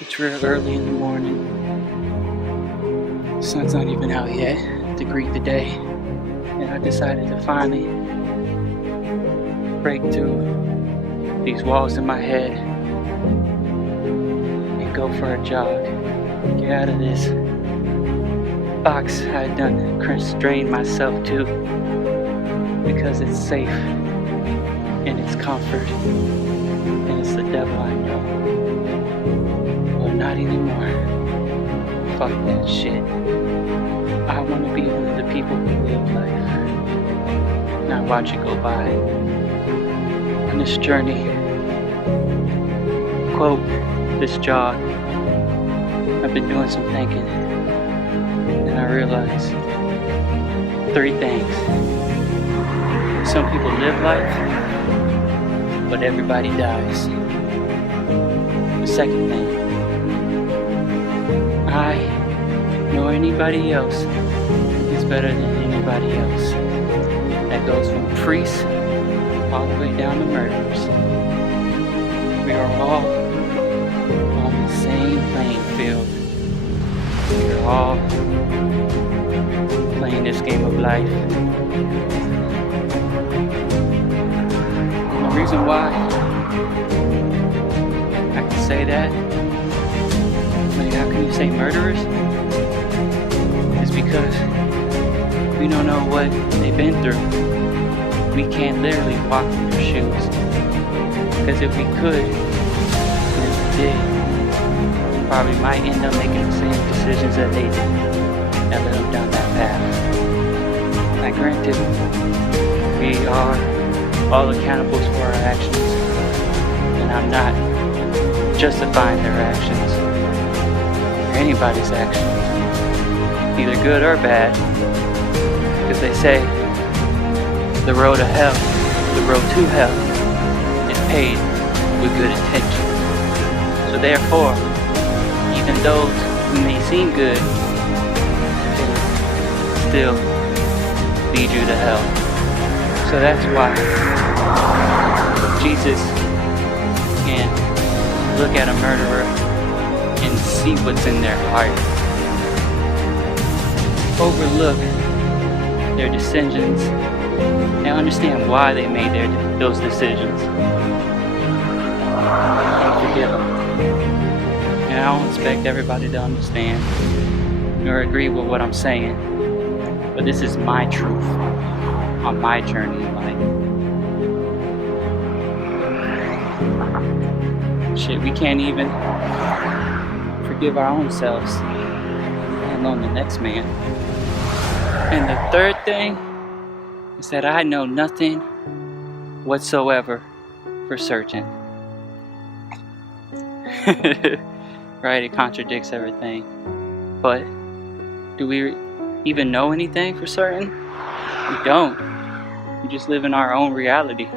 It's real early in the morning. The sun's not even out yet to greet the day. And I decided to finally break through these walls in my head and go for a jog. Get out of this box I had done constrain myself to because it's safe and it's comfort and it's the devil I know. Well, not anymore. Fuck that shit. I want to be one of the people who live life, not watch it go by. On this journey, quote, this jog, I've been doing some thinking, and I realized 3 things. Some people live life, but everybody dies. The second thing, I nor anybody else is better than anybody else. That goes from priests all the way down to murderers. We are all on the same playing field. We are all playing this game of life. And the reason why I can say that, like how can you say murderers? Is because we don't know what they've been through. We can't literally walk in their shoes. Because if we could, and if we did, we probably might end up making the same decisions that they did that led them down that path. Now granted, we are all accountable for our actions, and I'm not justifying their actions or anybody's actions, either good or bad, because they say the road to hell is paved with good intentions. So therefore, even those who may seem good can still lead you to hell. So that's why Jesus can look at a murderer and see what's in their heart, overlook their decisions, and understand why they made those decisions, and forgive them. And I don't expect everybody to understand nor agree with what I'm saying, but this is my truth on my journey in life. Shit, we can't even forgive our own selves, let alone the next man. And the third thing is that I know nothing whatsoever for certain. Right? It contradicts everything. But do we even know anything for certain? We don't. We just live in our own reality.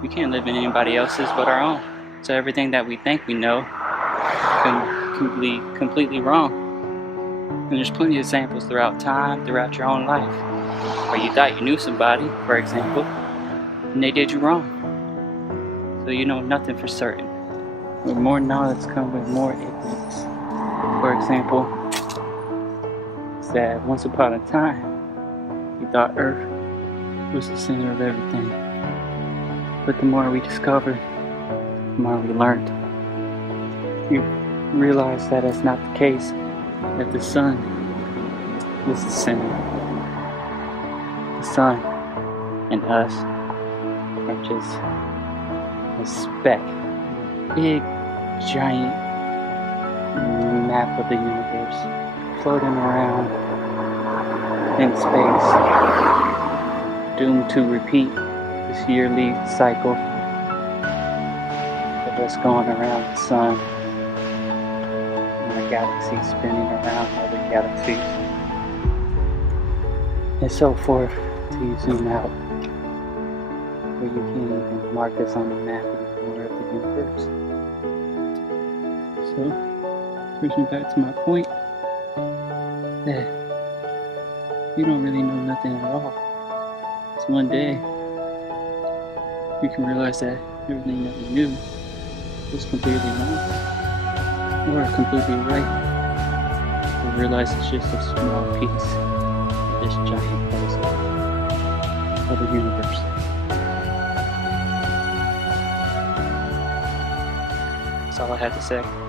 We can't live in anybody else's but our own. So everything that we think we know can be completely wrong. And there's plenty of examples throughout time, throughout your own life, where you thought you knew somebody, for example, and they did you wrong. So you know nothing for certain. With more knowledge comes with more ignorance. For example, it's that once upon a time, we thought Earth was the center of everything. But the more we discovered, the more we learned. We realized that that's not the case, that the sun is the center. The sun and us are just a speck, a big, giant map of the universe floating around in space, doomed to repeat this yearly cycle of us going around the sun and our galaxy spinning around other galaxies, and so forth, till you zoom out where you can't even mark us on the map anymore of the universe. So, brings me back to my point that you don't really know nothing at all. It's one day you can realize that everything that we knew was completely wrong. or completely right. We realize it's just a small piece of this giant puzzle of the universe. That's all I have to say.